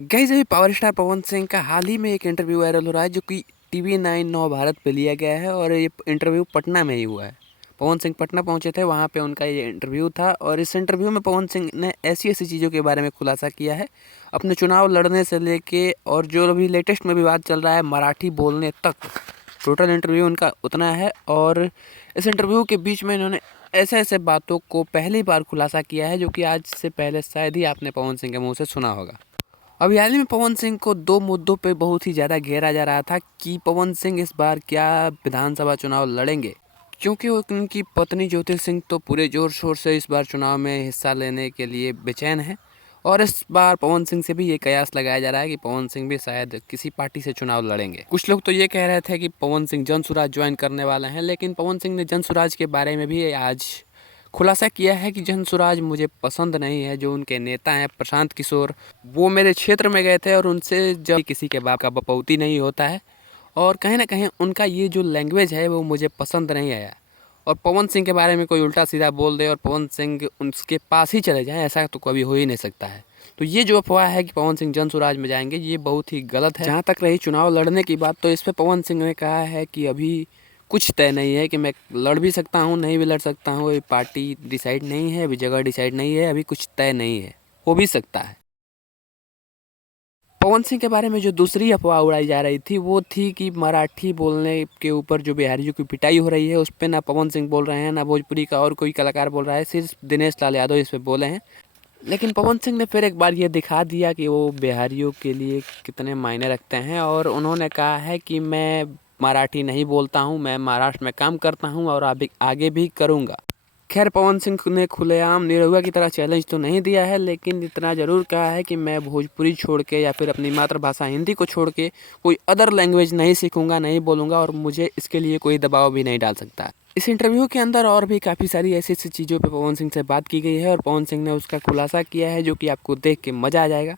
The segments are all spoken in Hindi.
गाइस अभी पावर स्टार पवन सिंह का हाल ही में एक इंटरव्यू वायरल हो रहा है जो कि टीवी 9 नौ भारत पे लिया गया है और ये इंटरव्यू पटना में ही हुआ है। पवन सिंह पटना पहुंचे थे, वहां पे उनका ये इंटरव्यू था और इस इंटरव्यू में पवन सिंह ने ऐसी ऐसी चीज़ों के बारे में खुलासा किया है, अपने चुनाव लड़ने से लेके और जो अभी लेटेस्ट में विवाद चल रहा है मराठी बोलने तक। टोटल इंटरव्यू उनका उतना है और इस इंटरव्यू के बीच में इन्होंने ऐसे ऐसे बातों को पहली बार खुलासा किया है जो कि आज से पहले शायद ही आपने पवन सिंह के मुँह से सुना होगा। अभी हाल ही में पवन सिंह को दो मुद्दों पे बहुत ही ज़्यादा घेरा जा रहा था कि पवन सिंह इस बार क्या विधानसभा चुनाव लड़ेंगे, क्योंकि उनकी पत्नी ज्योति सिंह तो पूरे जोर शोर से इस बार चुनाव में हिस्सा लेने के लिए बेचैन है। और इस बार पवन सिंह से भी ये कयास लगाया जा रहा है कि पवन सिंह भी शायद किसी पार्टी से चुनाव लड़ेंगे। कुछ लोग तो ये कह रहे थे कि पवन सिंह जन स्वराज ज्वाइन करने वाले हैं, लेकिन पवन सिंह ने जन स्वराज के बारे में भी आज खुलासा किया है कि जन स्वराज मुझे पसंद नहीं है। जो उनके नेता हैं प्रशांत किशोर, वो मेरे क्षेत्र में गए थे और उनसे जब किसी के बाप का बपौती नहीं होता है और कहीं ना कहीं उनका ये जो लैंग्वेज है वो मुझे पसंद नहीं आया। और पवन सिंह के बारे में कोई उल्टा सीधा बोल दे और पवन सिंह उनके पास ही चले जाएं, ऐसा तो कभी हो ही नहीं सकता है। तो ये जो अफवाह है कि पवन सिंह जन स्वराज में जाएंगे, ये बहुत ही गलत है। जहाँ तक रही चुनाव लड़ने की बात, तो इस पर पवन सिंह ने कहा है कि अभी कुछ तय नहीं है, कि मैं लड़ भी सकता हूँ नहीं भी लड़ सकता हूँ, अभी पार्टी डिसाइड नहीं है, अभी जगह डिसाइड नहीं है, अभी कुछ तय नहीं है, हो भी सकता है। पवन सिंह के बारे में जो दूसरी अफवाह उड़ाई जा रही थी वो थी कि मराठी बोलने के ऊपर जो बिहारियों की पिटाई हो रही है उस पर ना पवन सिंह बोल रहे हैं ना भोजपुरी का और कोई कलाकार बोल रहा है, सिर्फ दिनेश लाल यादव इस पर बोले हैं। लेकिन पवन सिंह ने फिर एक बार ये दिखा दिया कि वो बिहारियों के लिए कितने मायने रखते हैं और उन्होंने कहा है कि मैं मराठी नहीं बोलता हूँ, मैं महाराष्ट्र में काम करता हूँ और आगे भी करूँगा। खैर पवन सिंह ने खुलेआम निरहुआ की तरह चैलेंज तो नहीं दिया है, लेकिन इतना ज़रूर कहा है कि मैं भोजपुरी छोड़ के या फिर अपनी मातृभाषा हिंदी को छोड़ के कोई अदर लैंग्वेज नहीं सीखूंगा, नहीं बोलूँगा और मुझे इसके लिए कोई दबाव भी नहीं डाल सकता। इस इंटरव्यू के अंदर और भी काफ़ी सारी ऐसी ऐसी चीज़ों पे पवन सिंह से बात की गई है और पवन सिंह ने उसका खुलासा किया है जो कि आपको देख के मज़ा आ जाएगा।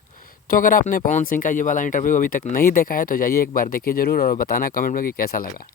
तो अगर आपने पवन सिंह का ये वाला इंटरव्यू अभी तक नहीं देखा है तो जाइए एक बार देखिए ज़रूर और बताना कमेंट में कि कैसा लगा।